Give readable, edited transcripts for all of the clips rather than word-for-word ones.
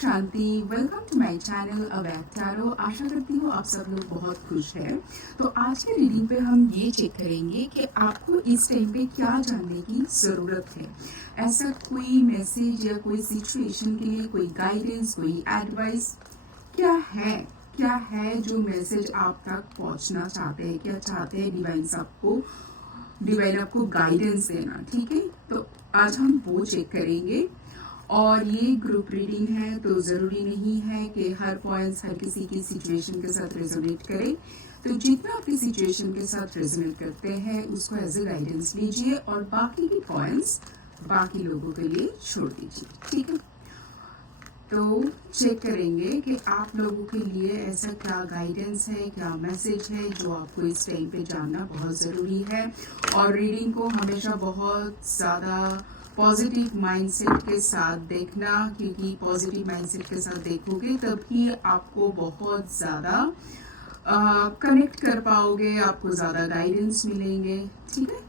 Shanti. Welcome to my channel अवैध tarot. आशा करती हूँ आप सब लोग बहुत खुश हैं। तो आज के रीडिंग पे हम ये चेक करेंगे कि आपको इस टाइम पे क्या जानने की ज़रूरत है। ऐसा कोई मैसेज या कोई सिचुएशन के लिए कोई गाइडेंस, कोई एडवाइस क्या है जो मैसेज आप तक पहुंचना चाहते हैं, क्या चाहते हैं डिवाइन आपको गाइडेंस देना। ठीक है, तो आज हम वो चेक करेंगे। और ये ग्रुप रीडिंग है तो ज़रूरी नहीं है कि हर पॉइंट्स हर किसी की सिचुएशन के साथ रेजोनेट करे। तो जितना आपकी सिचुएशन के साथ रेजोनेट करते हैं उसको एज ए गाइडेंस लीजिए और बाकी के पॉइंट्स बाकी लोगों के लिए छोड़ दीजिए। ठीक है, तो चेक करेंगे कि आप लोगों के लिए ऐसा क्या गाइडेंस है, क्या मैसेज है जो आपको इस टाइम पे जानना बहुत ज़रूरी है। और रीडिंग को हमेशा बहुत ज़्यादा पॉजिटिव माइंडसेट के साथ देखना, क्योंकि पॉजिटिव माइंडसेट के साथ देखोगे तभी आपको बहुत ज़्यादा कनेक्ट कर पाओगे, आपको ज़्यादा गाइडेंस मिलेंगे। ठीक है,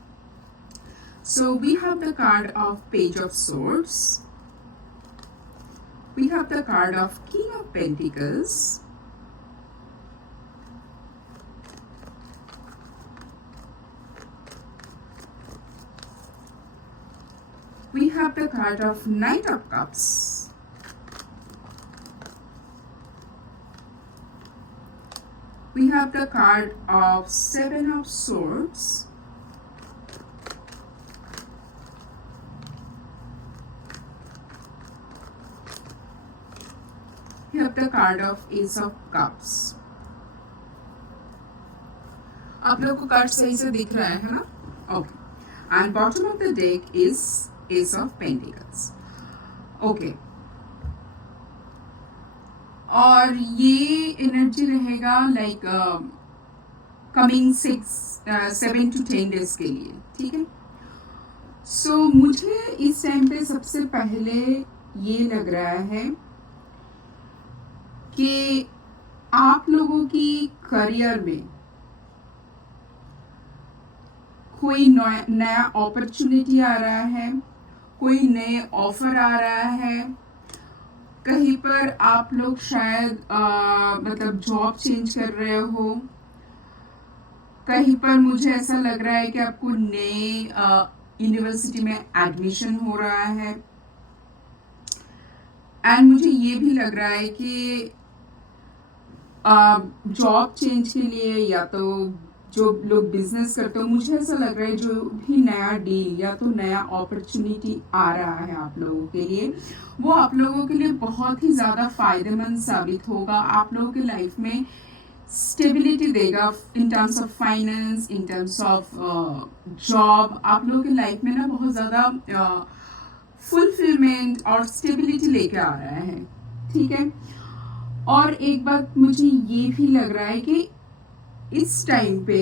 so we have the card of page of swords, we have the card of king of pentacles, we have the card of Knight of Cups, we have the card of Seven of Swords, we have the card of Ace of Cups। आप लोगों को card सही से दिख रहा है ना? Okay, and bottom of the deck is Ace of Pentacles। Okay, और ये एनर्जी रहेगा लाइक कमिंग 7 to 10 डेज के लिए। ठीक है, सो मुझे इस टाइम पे सबसे पहले ये लग रहा है कि आप लोगों की करियर में कोई नया अपॉर्चुनिटी आ रहा है, कोई नए ऑफर आ रहा है। कहीं पर आप लोग शायद मतलब जॉब चेंज कर रहे हो। कहीं पर मुझे ऐसा लग रहा है कि आपको नए यूनिवर्सिटी में एडमिशन हो रहा है। एंड मुझे ये भी लग रहा है कि जॉब चेंज के लिए या तो जो लोग बिजनेस करते हो, मुझे ऐसा लग रहा है जो भी नया डील या तो नया अपॉर्चुनिटी आ रहा है आप लोगों के लिए, वो आप लोगों के लिए बहुत ही ज़्यादा फायदेमंद साबित होगा। आप लोगों के लाइफ में स्टेबिलिटी देगा in terms of finance, in terms of job. आप लोगों के लाइफ में ना बहुत ज़्यादा फुलफिलमेंट और स्टेबिलिटी लेके आ रहा है। ठीक है, और एक बात मुझे ये भी लग रहा है कि इस टाइम पे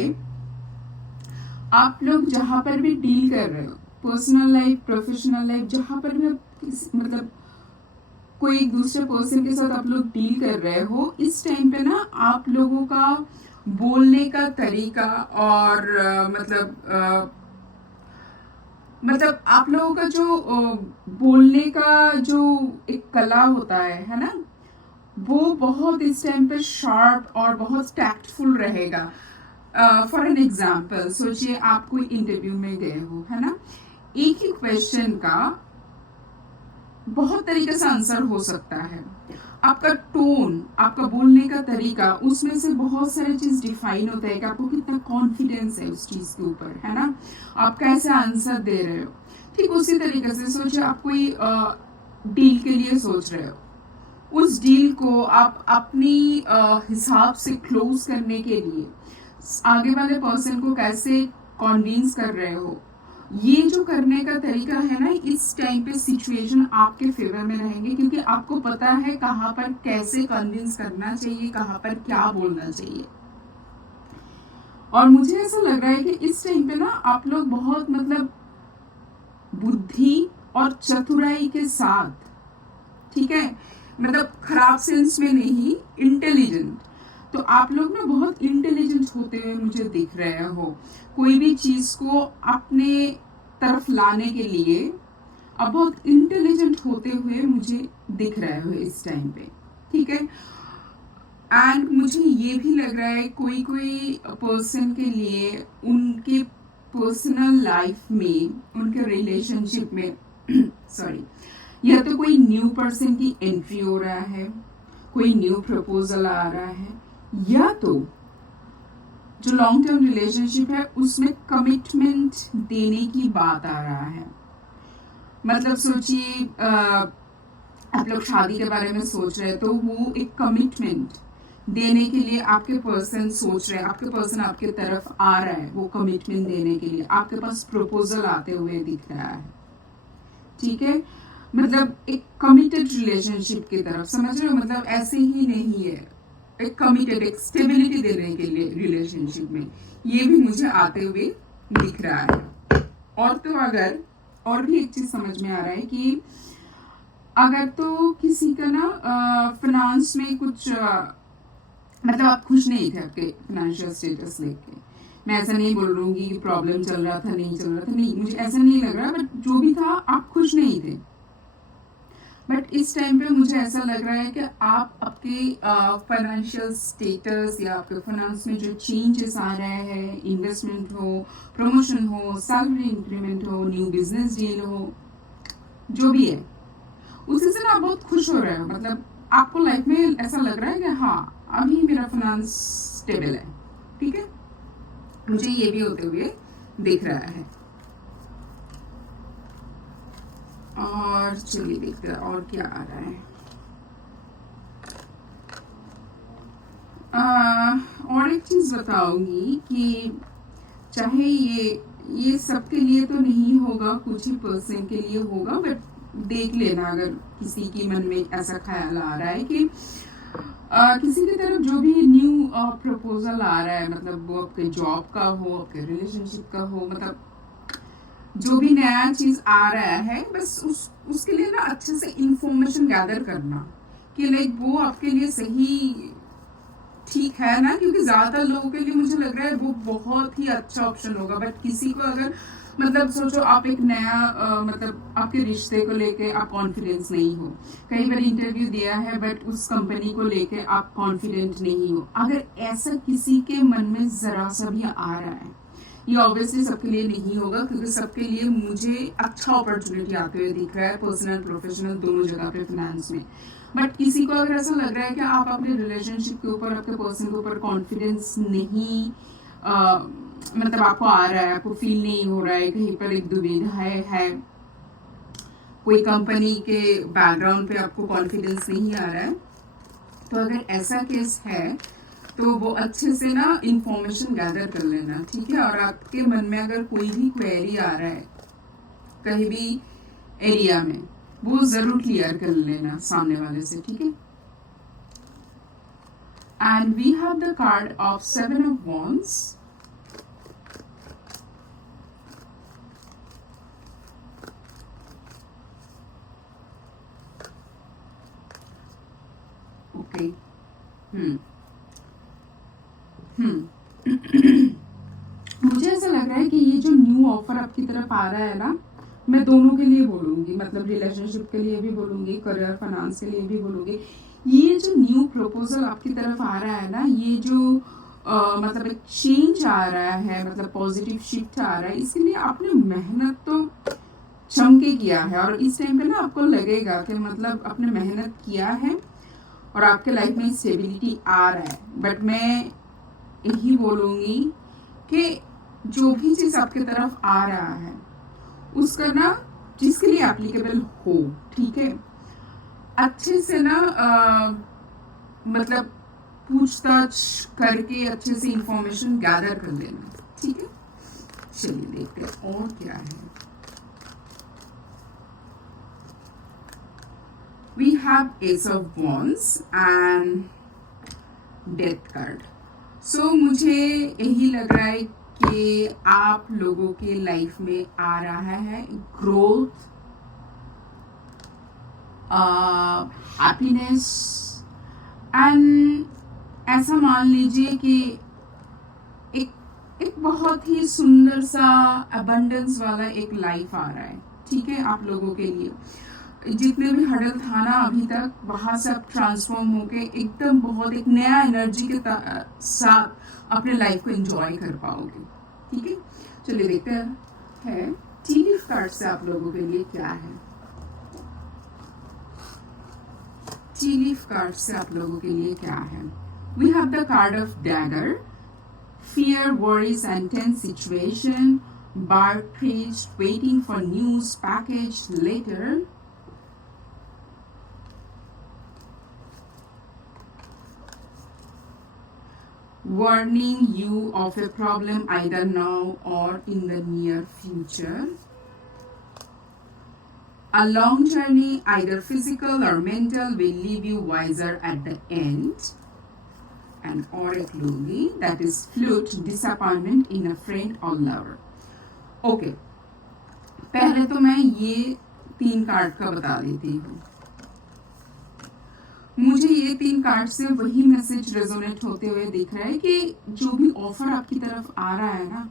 आप लोग जहां पर भी डील कर रहे हो, पर्सनल लाइफ, प्रोफेशनल लाइफ, जहां पर भी मतलब कोई एक दूसरे पर्सन के साथ आप लोग डील कर रहे हो, इस टाइम पे ना आप लोगों का बोलने का तरीका और मतलब आप लोगों का जो बोलने का जो एक कला होता है ना, वो बहुत इस टाइम पे शार्प और बहुत टैक्टफुल रहेगा। फॉर एन एग्जाम्पल, सोचिए आप कोई इंटरव्यू में गए हो, है ना, एक ही क्वेश्चन का बहुत तरीके से आंसर हो सकता है। आपका टोन, आपका बोलने का तरीका, उसमें से बहुत सारी चीज डिफाइन होता है कि आपको कितना कॉन्फिडेंस है उस चीज के ऊपर, है ना, आप कैसे आंसर दे रहे हो। ठीक उसी तरीके से सोचिए आप कोई डील के लिए सोच रहे हो, उस डील को आप अपनी हिसाब से क्लोज करने के लिए आगे वाले पर्सन को कैसे कन्विंस कर रहे हो, ये जो करने का तरीका है ना, इस टाइम पे सिचुएशन आपके फेवर में रहेंगे, क्योंकि आपको पता है कहाँ पर कैसे कन्विंस करना चाहिए, कहाँ पर क्या बोलना चाहिए। और मुझे ऐसा लग रहा है कि इस टाइम पे ना आप लोग बहुत मतलब बुद्धि और चतुराई के साथ, ठीक है, मतलब खराब सेंस में नहीं, इंटेलिजेंट, तो आप लोग ना बहुत इंटेलिजेंट होते हुए मुझे दिख रहे हो। कोई भी चीज को अपने तरफ लाने के लिए आप बहुत इंटेलिजेंट होते हुए मुझे दिख रहे हो इस टाइम पे, ठीक है। एंड मुझे ये भी लग रहा है कोई कोई पर्सन के लिए उनके पर्सनल लाइफ में, उनके रिलेशनशिप में सॉरी, या तो कोई न्यू पर्सन की एंट्री हो रहा है, कोई न्यू प्रपोजल आ रहा है, या तो जो लॉन्ग टर्म रिलेशनशिप है उसमें कमिटमेंट देने की बात आ रहा है। मतलब सोचिए आप लोग शादी के बारे में सोच रहे हैं तो वो एक कमिटमेंट देने के लिए आपके पर्सन सोच रहे हैं, आपके पर्सन आपके तरफ आ रहा है वो कमिटमेंट देने के लिए, आपके पास प्रपोजल आते हुए दिख रहा है, ठीक है। मतलब एक कमिटेड रिलेशनशिप की तरफ, समझ रहे हो, मतलब ऐसे ही नहीं है, एक कमिटेड, एक स्टेबिलिटी देने के लिए रिलेशनशिप में, ये भी मुझे आते हुए दिख रहा है। और तो अगर और भी एक चीज समझ में आ रहा है कि अगर तो किसी का ना फाइनेंस में कुछ मतलब आप खुश नहीं थे आपके फाइनेंशियल स्टेटस लेके, मैं ऐसा नहीं बोल रही कि प्रॉब्लम चल रहा था, नहीं चल रहा था, नहीं, मुझे ऐसा नहीं लग रहा, बट जो भी था आप खुश नहीं थे। बट इस टाइम पे मुझे ऐसा लग रहा है कि आप आपके फाइनेंशियल स्टेटस या आपके फाइनेंस में जो चेंजेस आ रहे हैं, इन्वेस्टमेंट हो, प्रमोशन हो, सैलरी इंक्रीमेंट हो, न्यू बिजनेस डील हो, जो भी है, उसी से ना आप बहुत खुश हो रहे हो। मतलब आपको लाइफ में ऐसा लग रहा है कि हाँ अभी मेरा फाइनेंस स्टेबल है, ठीक है, मुझे ये भी होते हुए दिख रहा है। और चलिए देखते हैं और क्या आ रहा है। और एक चीज बताऊंगी कि चाहे ये सबके लिए तो नहीं होगा, कुछ ही पर्सन के लिए होगा, बट देख लेना अगर किसी के मन में ऐसा ख्याल आ रहा है कि किसी की तरफ जो भी न्यू प्रपोजल आ रहा है, मतलब वो आपके जॉब का हो, आपके रिलेशनशिप का हो, मतलब जो भी नया चीज आ रहा है, बस उसके लिए ना अच्छे से इंफॉर्मेशन गैदर करना कि लाइक वो आपके लिए सही ठीक है ना, क्योंकि ज्यादातर लोगों के लिए मुझे लग रहा है वो बहुत ही अच्छा ऑप्शन होगा। बट किसी को अगर मतलब सोचो आप एक नया मतलब आपके रिश्ते को लेके आप कॉन्फिडेंस नहीं हो, कई बार इंटरव्यू दिया है बट उस कंपनी को लेके आप कॉन्फिडेंट नहीं हो, अगर ऐसा किसी के मन में जरा सा भी आ रहा है, ये ऑब्वियसली सबके लिए नहीं होगा, क्योंकि सबके लिए मुझे अच्छा अपॉर्चुनिटी आते हुए दिख रहा है, पर्सनल प्रोफेशनल दोनों जगह पे फाइनेंस में। बट किसी को अगर ऐसा लग रहा है कि आप अपने रिलेशनशिप के ऊपर, आपके पर्सन के ऊपर कॉन्फिडेंस नहीं मतलब आपको आ रहा है, आपको फील नहीं हो रहा है, कहीं पर एक दुविधा है, कोई कंपनी के बैकग्राउंड पे आपको कॉन्फिडेंस नहीं आ रहा है, तो अगर ऐसा केस है तो वो अच्छे से ना इंफॉर्मेशन गैदर कर लेना, ठीक है। और आपके मन में अगर कोई भी क्वेरी आ रहा है कहीं भी एरिया में, वो जरूर क्लियर कर लेना सामने वाले से, ठीक है। And we have the card of 7 of Wands. Okay, मुझे ऐसा लग रहा है कि ये जो न्यू ऑफर आपकी तरफ आ रहा है ना, मैं दोनों के लिए बोलूंगी, मतलब रिलेशनशिप के लिए भी बोलूंगी, करियर फाइनेंस के लिए भी बोलूंगी, ये जो न्यू प्रपोजल आपकी तरफ आ रहा है ना, ये जो मतलब एक चेंज आ रहा है, मतलब पॉजिटिव शिफ्ट आ रहा है, इसके लिए आपने मेहनत तो जम के किया है, और इस टाइम पे ना आपको लगेगा कि मतलब आपने मेहनत किया है और आपके लाइफ में स्टेबिलिटी आ रहा है। बट मैं यही बोलूंगी कि जो भी चीज आपकी तरफ आ रहा है उसका ना जिसके लिए एप्लीकेबल हो, ठीक है, अच्छे से ना मतलब पूछताछ करके अच्छे से इंफॉर्मेशन गैदर कर लेना, ठीक है। चलिए देखते हैं और क्या है। We have Ace of Wands and Death card. So मुझे यही लग रहा है कि आप लोगों के लाइफ में आ रहा है ग्रोथ, हैप्पीनेस, एंड ऐसा मान लीजिए कि एक बहुत ही सुंदर सा अबंडेंस वाला एक लाइफ आ रहा है, ठीक है, आप लोगों के लिए। जितने भी हडल था ना अभी तक, वहां से आप ट्रांसफॉर्म होके एकदम बहुत एक नया एनर्जी के साथ अपने लाइफ को एंजॉय कर पाओगे। ठीक है, चलिए देखते हैं टी लीफ कार्ड से आप लोगों के लिए क्या है। टी लीफ कार्ड से आप लोगों के लिए क्या है। We have the card of dagger, fear, worries and tense situation, bar priest waiting for news package later, warning you of a problem either now or in the near future, a long journey either physical or mental will leave you wiser at the end, and or एक लूंगी that is flute, disappointment in a friend or lover। Okay, पहले तो मैं ये 3 card का बता देती हूँ। मुझे ये 3 कार्ड से वही मैसेज रेजोनेट होते हुए दिख रहा है कि जो भी ऑफर आपकी तरफ आ रहा है ना,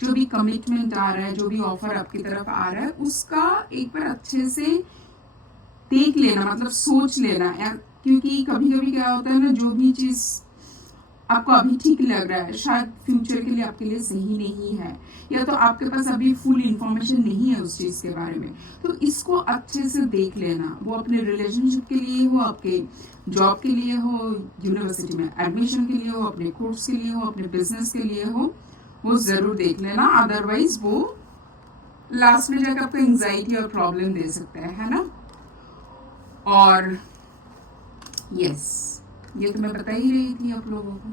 जो भी कमिटमेंट आ रहा है, जो भी ऑफर आपकी तरफ आ रहा है, उसका एक बार अच्छे से देख लेना, मतलब सोच लेना यार, क्योंकि कभी कभी क्या होता है ना, जो भी चीज आपको अभी ठीक लग रहा है शायद फ्यूचर के लिए आपके लिए सही नहीं है, या तो आपके पास अभी फुल इंफॉर्मेशन नहीं है उस चीज के बारे में। तो इसको अच्छे से देख लेना, वो अपने रिलेशनशिप के लिए हो, आपके जॉब के लिए हो, यूनिवर्सिटी में एडमिशन के लिए हो, अपने कोर्स के लिए हो, अपने बिजनेस के लिए हो, वो जरूर देख लेना। अदरवाइज वो लास्ट में जाकर आपको एंजाइटी और प्रॉब्लम दे सकता है ना। और यस, ये तो मैं बता ही रही थी आप लोगों को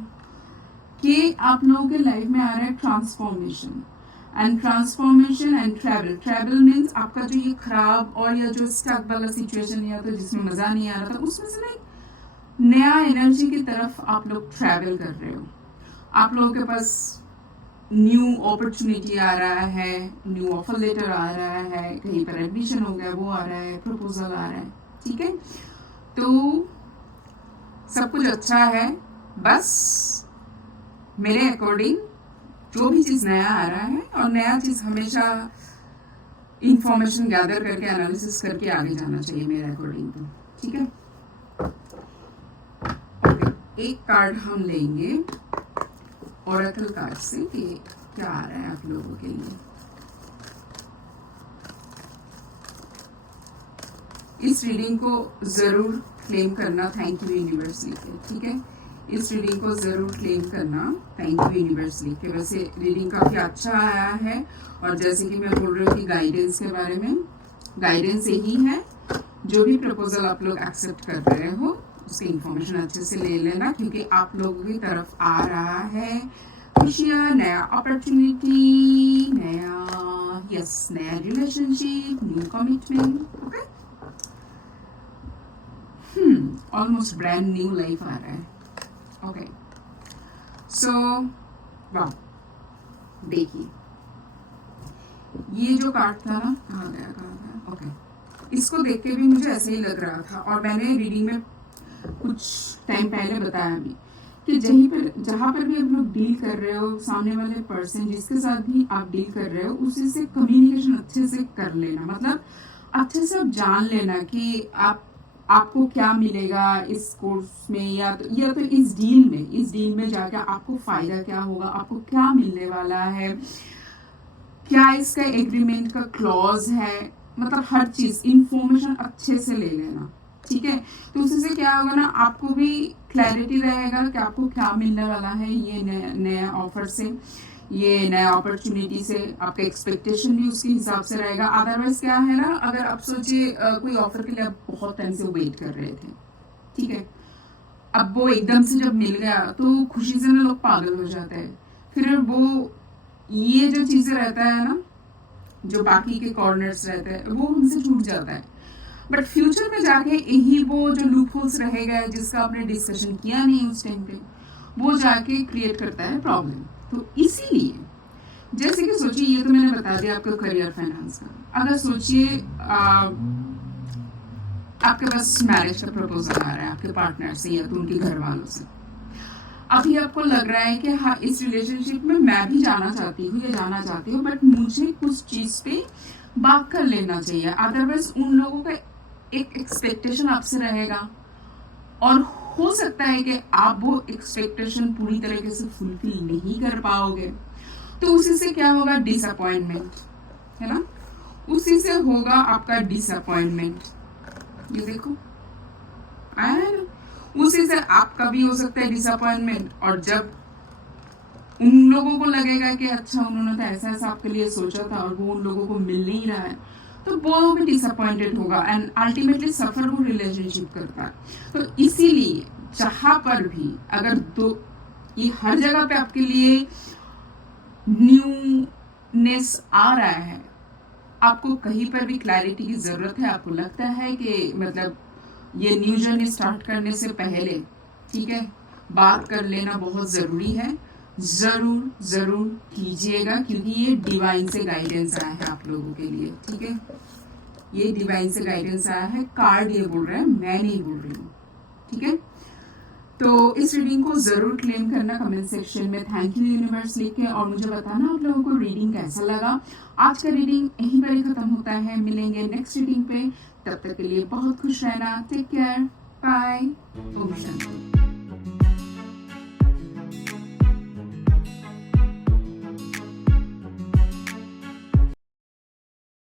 कि आप लोगों के लाइफ में आ रहा है transformation and travel. Travel means आपका जो ये खराब और या जो स्टक वाला सिचुएशन या तो जिसमें मजा नहीं आ रहा था, उसमें से ना एक नया एनर्जी की तरफ आप लोग ट्रैवल कर रहे हो। आप लोगों के पास न्यू अपॉर्चुनिटी आ रहा है, न्यू ऑफर लेटर आ रहा है, कहीं पर एडमिशन हो गया वो आ रहा है, प्रपोजल आ रहा है। ठीक है, तो सब कुछ अच्छा है, बस मेरे अकॉर्डिंग जो भी चीज नया आ रहा है, और नया चीज हमेशा इंफॉर्मेशन गैदर करके एनालिसिस करके आगे जाना चाहिए मेरे अकॉर्डिंग तो। ठीक है, एक कार्ड हम लेंगे ओरेकल कार्ड से कि क्या आ रहा है आप लोगों के लिए। इस रीडिंग को जरूर क्लेम करना, थैंक यू यूनिवर्स लिख के। ठीक है, इस रीडिंग को जरूर क्लेम करना, थैंक यू यूनिवर्स लिख के। वैसे रीडिंग काफी अच्छा आया है, और जैसे कि मैं बोल रही हूँ कि गाइडेंस के बारे में, गाइडेंस यही है, जो भी प्रपोजल आप लोग एक्सेप्ट कर रहे हो उसकी इंफॉर्मेशन अच्छे से ले लेना, क्योंकि आप लोगों की तरफ आ रहा है खुशियाँ, नया अपॉर्चुनिटी, नया relationship, new commitment. Okay, almost brand new life आ रहा है। ओके, सो वाह, देखिए ये जो कार्ड था ना, कहाँ गया। ओके, इसको देख के भी मुझे ऐसे ही लग रहा था, और मैंने रीडिंग में कुछ टाइम पहले बताया भी कि जहाँ पर भी आप लोग डील कर रहे हो, सामने वाले पर्सन जिसके साथ भी आप डील कर रहे हो, उसी से कम्युनिकेशन अच्छे से कर लेना, मतलब अच्छे से आप जान लेना कि आपको क्या मिलेगा इस कोर्स में, या तो इस डील में जाकर आपको फायदा क्या होगा, आपको क्या मिलने वाला है, क्या इसका एग्रीमेंट का क्लॉज है, मतलब हर चीज इंफॉर्मेशन अच्छे से ले लेना। ठीक है, तो उससे क्या होगा ना, आपको भी क्लैरिटी रहेगा कि आपको क्या मिलने वाला है ये नया ऑफर से, ये नया अपॉर्चुनिटी से। आपका एक्सपेक्टेशन भी उसके हिसाब से रहेगा। अदरवाइज क्या है ना, अगर आप सोचिए कोई ऑफर के लिए आप बहुत टाइम से वेट कर रहे थे, ठीक है, अब वो एकदम से जब मिल गया तो खुशी से ना लोग पागल हो जाते हैं, फिर वो ये जो चीजें रहता है ना, जो बाकी के कॉर्नर्स रहते हैं, वो उनसे छूट जाता है। बट फ्यूचर में जाके यही वो जो लूप होल्स रहेगा जिसका आपने डिस्कशन किया नहीं उस टाइम पे, वो जाके क्रिएट करता है प्रॉब्लम। तो इसीलिए जैसे कि सोचिए, ये तो मैंने बता दिया आपको करियर फाइनेंस का। अगर सोचिए आपके पास मैरिज का प्रपोजल आ रहा है आपके पार्टनर से या तो उनके घर वालों से, अभी आपको लग रहा है कि हाँ इस रिलेशनशिप में मैं भी जाना चाहती हूँ या जाना चाहती हूँ, बट मुझे कुछ चीज पे बात कर लेना चाहिए, अदरवाइज उन लोगों का एक एक्सपेक्टेशन आपसे रहेगा और हो सकता है कि आप वो एक्सपेक्टेशन पूरी तरीके से फुलफिल नहीं कर पाओगे, तो उसी से क्या होगा, डिसअपॉइंटमेंट, है ना, उसी से होगा आपका डिसअपॉइंटमेंट। ये देखो आया है ना, उसी से आपका भी हो सकता है डिसअपॉइंटमेंट। और जब उन लोगों को लगेगा कि अच्छा उन्होंने तो ऐसा ऐसा आपके लिए सोचा था और वो उन लोगों को मिल नहीं रहा है, तो वो भी डिसअपॉइंटेड होगा एंड अल्टीमेटली सफर वो रिलेशनशिप करता है। तो इसीलिए जहां पर भी अगर दो, ये हर जगह पे आपके लिए न्यूनेस आ रहा है, आपको कहीं पर भी क्लैरिटी की जरूरत है, आपको लगता है कि मतलब ये न्यू जर्नी स्टार्ट करने से पहले, ठीक है, बात कर लेना बहुत जरूरी है, जरूर जरूर कीजिएगा, क्योंकि ये डिवाइन से गाइडेंस आया है आप लोगों के लिए, ठीक है, ये डिवाइन से गाइडेंस आया है, कार्ड ये बोल रहे हैं, मैं नहीं बोल रही हूँ, ठीक है। तो इस रीडिंग को जरूर क्लेम करना कमेंट सेक्शन में थैंक यू यूनिवर्स लिख के, और मुझे बताना आप लोगों को रीडिंग कैसा लगा। आज का रीडिंग यहीं पर ही खत्म होता है, मिलेंगे नेक्स्ट रीडिंग पे, तब तक के लिए बहुत खुश रहना, take care, bye, Om Shanti.